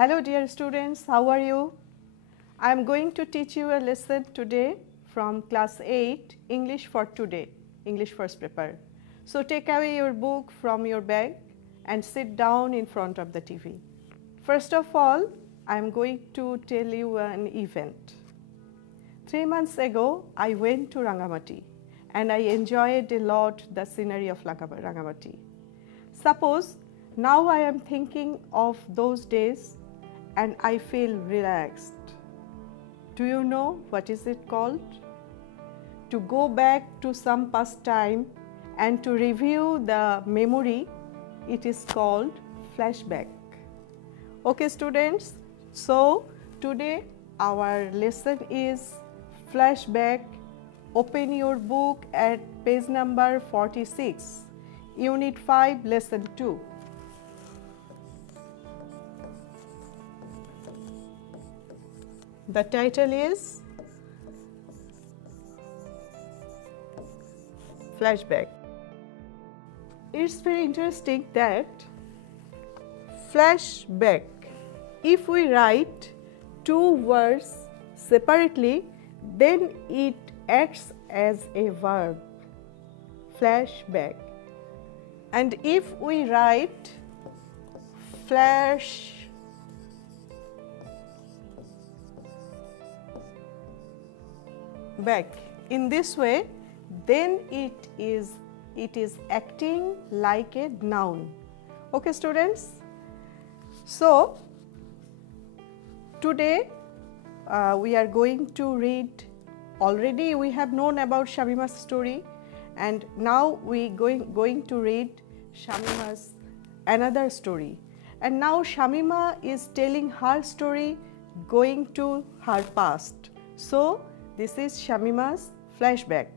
Hello dear students, how are you? I am going to teach you a lesson today from class 8, English for today, English first paper. So take away your book from your bag and sit down in front of the TV. First of all, I am going to tell you an event. 3 months ago, I went to Rangamati and I enjoyed a lot the scenery of Rangamati. Suppose now I am thinking of those days and I feel relaxed. Do you know what is it called? To go back to some past time and to review the memory, it is called flashback. Okay students, so today our lesson is flashback. Open your book at page number 46, Unit 5, Lesson 2. The title is Flashback. It's very interesting that flashback, if we write two words separately, then it acts as a verb, flashback. And if we write flash back in this way, then it is acting like a noun. Okay students, so today we are going to read. Already we have known about Shamima's story, and now we going to read Shamima's another story. And now Shamima is telling her story going to her past. So this is Shamima's flashback.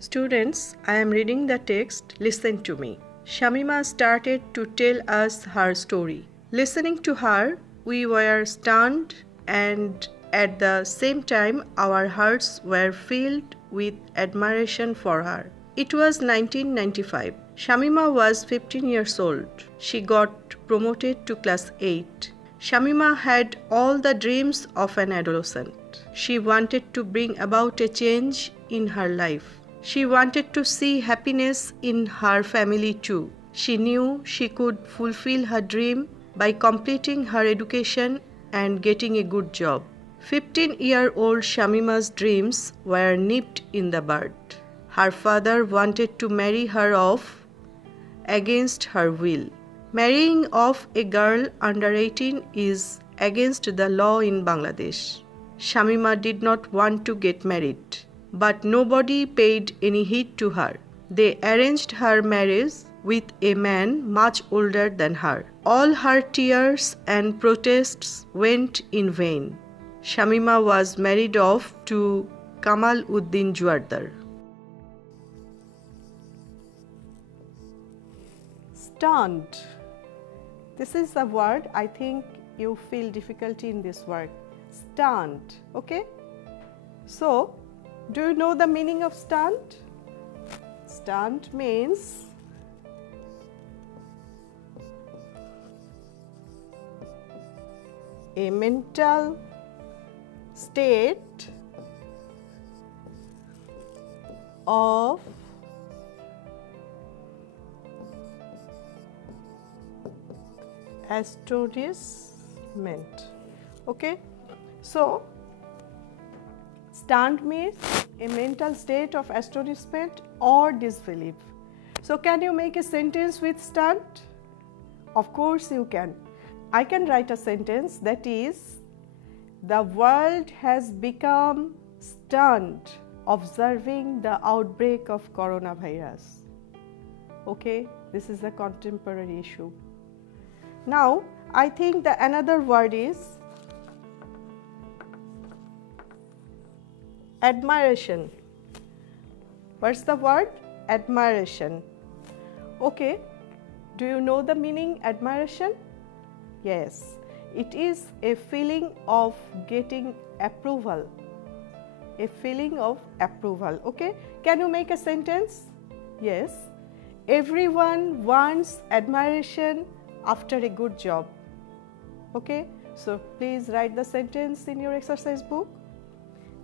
Students, I am reading the text. Listen to me. Shamima started to tell us her story. Listening to her, we were stunned, and at the same time our hearts were filled with admiration for her. It was 1995. Shamima was 15 years old. She got promoted to class 8. Shamima had all the dreams of an adolescent. She wanted to bring about a change in her life. She wanted to see happiness in her family too. She knew she could fulfill her dream by completing her education and getting a good job. 15-year-old Shamima's dreams were nipped in the bud. Her father wanted to marry her off against her will. Marrying off a girl under 18 is against the law in Bangladesh. Shamima did not want to get married, but nobody paid any heed to her. They arranged her marriage with a man much older than her. All her tears and protests went in vain. Shamima was married off to Kamal Uddin Juardar. Stunned. This is a word, I think you feel difficulty in this word. Stunned, okay? So, do you know the meaning of stunned? Stunned means a mental state of astonishment. Okay, so stunned means a mental state of astonishment or disbelief. So can you make a sentence with stunned? Of course you can. I can write a sentence that is, the world has become stunned observing the outbreak of coronavirus. Okay, this is a contemporary issue. Now, I think the another word is admiration. What's the word? Admiration. Okay, do you know the meaning admiration? Yes, it is a feeling of getting approval. A feeling of approval. Okay, can you make a sentence? Yes, everyone wants admiration after a good job. Okay, So please write the sentence in your exercise book.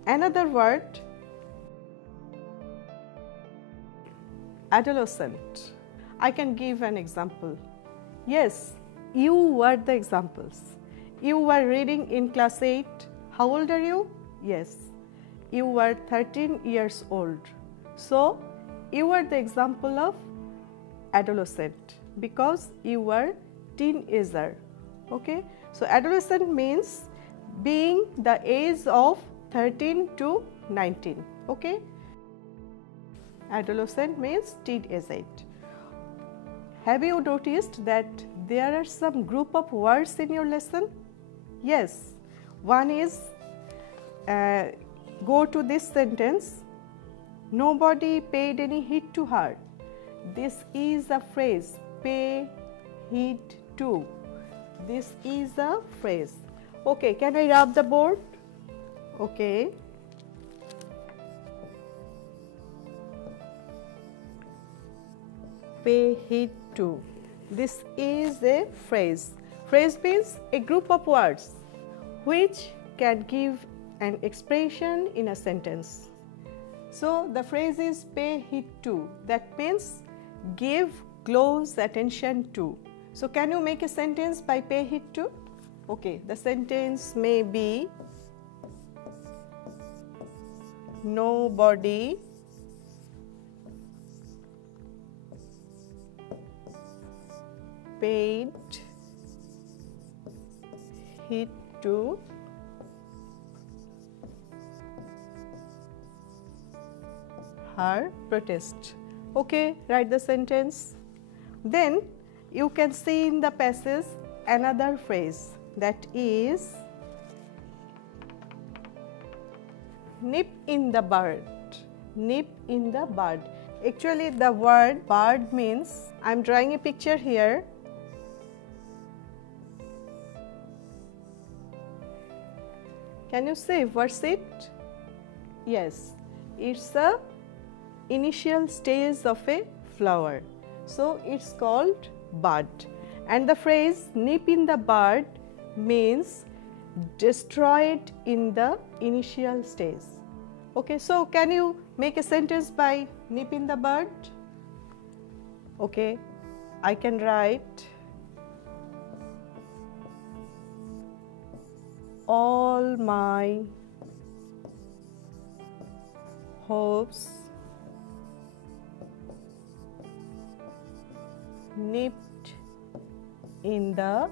Another word, adolescent. I can give an example. Yes, you were the examples. You were reading in class 8. How old are you? Yes, you were 13 years old. So you were the example of adolescent because you were teenager. Okay, so adolescent means being the age of 13 to 19. Okay, adolescent means teenage. Have you noticed that there are some group of words in your lesson? Yes, one is go to this sentence, nobody paid any heed to her. This is a phrase, pay heed to. This is a phrase. Okay, can I rub the board? Okay. Pay heed to. This is a phrase. Phrase means a group of words which can give an expression in a sentence. So the phrase is pay heed to. That means give close attention to. So can you make a sentence by pay heed to? Okay, the sentence may be nobody paid heed to her protest. Okay, write the sentence. Then you can see in the passage another phrase, that is nip in the bud. Nip in the bud. Actually the word bud means, I am drawing a picture here. Can you see what's it? Yes, it's a initial stage of a flower. So it's called bud. And the phrase nip in the bud means destroy it in the initial stage. Okay, so can you make a sentence by nip in the bud? Okay, I can write all my hopes nipped in the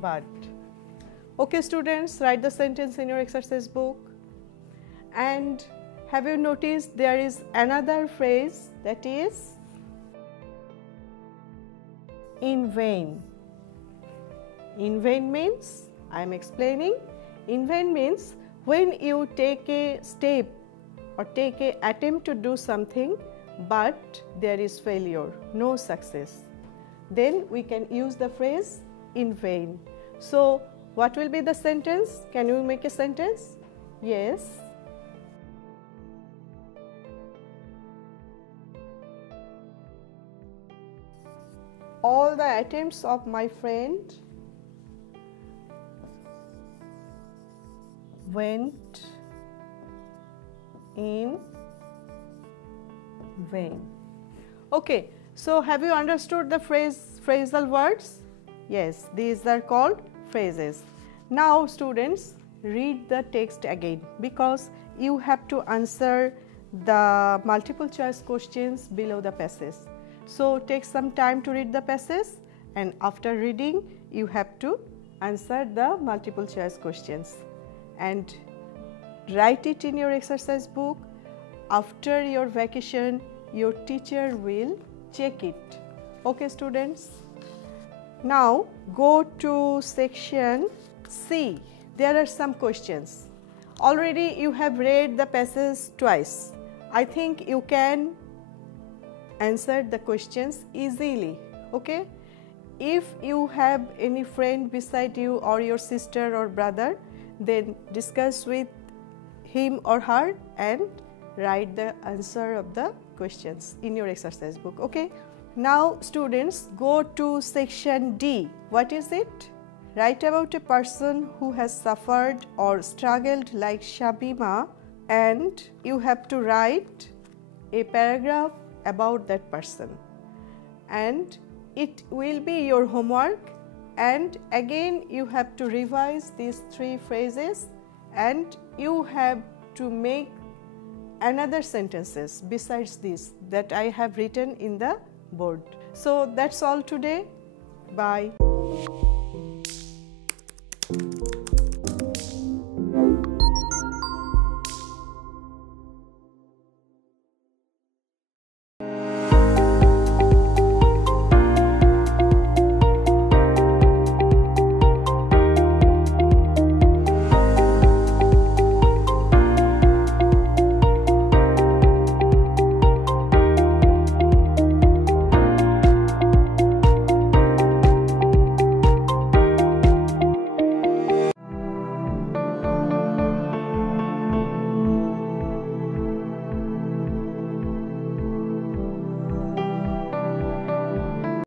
bud. Okay students, write the sentence in your exercise book. And have you noticed there is another phrase, that is in vain. In vain means, I am explaining, in vain means when you take a step or take an attempt to do something but there is failure, no success, then we can use the phrase in vain. So what will be the sentence? Can you make a sentence? Yes. All the attempts of my friend went in vain. Okay, so have you understood the phrasal words? Yes, these are called phrases. Now students, read the text again because you have to answer the multiple choice questions below the passage. So take some time to read the passage, and after reading you have to answer the multiple choice questions and write it in your exercise book. After your vacation, your teacher will check it. Okay students, now go to section C. There are some questions. Already you have read the passage twice. I think you can answer the questions easily. Okay, if you have any friend beside you or your sister or brother, then discuss with him or her and write the answer of the questions in your exercise book. Okay, Now students, go to section D. What is it? Write about a person who has suffered or struggled like Shamima, and you have to write a paragraph about that person, and it will be your homework. And again you have to revise these 3 phrases, and you have to make another sentences besides this that I have written in the board. So that's all today. Bye.